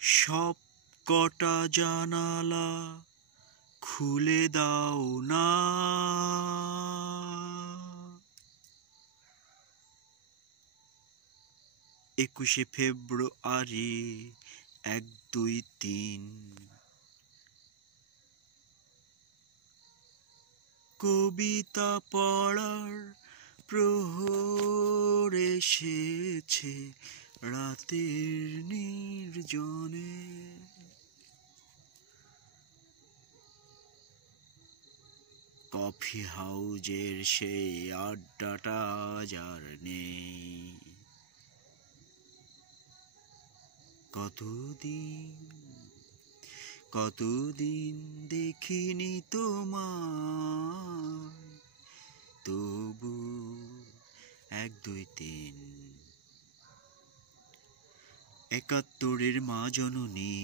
সব কটা জানালা খুলে দাও না, 21শে ফেব্রুয়ারি 1, 2, 3। কবিতা পড়ার প্রহর এসেছে রাতের নির্জনে, কফি হাউজের সেই আড্ডাটা যার নেই। কতদিন দেখিনি তোমায়, তবু 1, 2, 3। 71-এর মা জননী,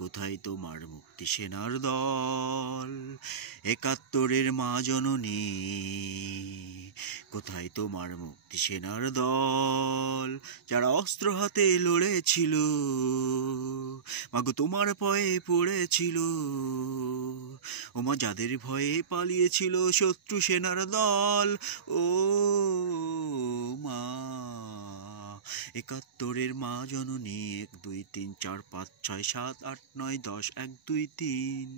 কোথায় তোমার মুক্তি সেনার দল? 71-এর মা জননী, কোথায় তোমার মুক্তি সেনার দল? যারা অস্ত্র হাতে লড়েছিল, মাগো তোমার ভয়ে পড়েছিল, ওমা যাদের ভয়ে পালিয়েছিল শত্রু সেনার দল। ও মা 71-এর মা জননী, 1, 2, 3, 4, 5, 6, 7, 8, 9, 10, 1, 2, 3।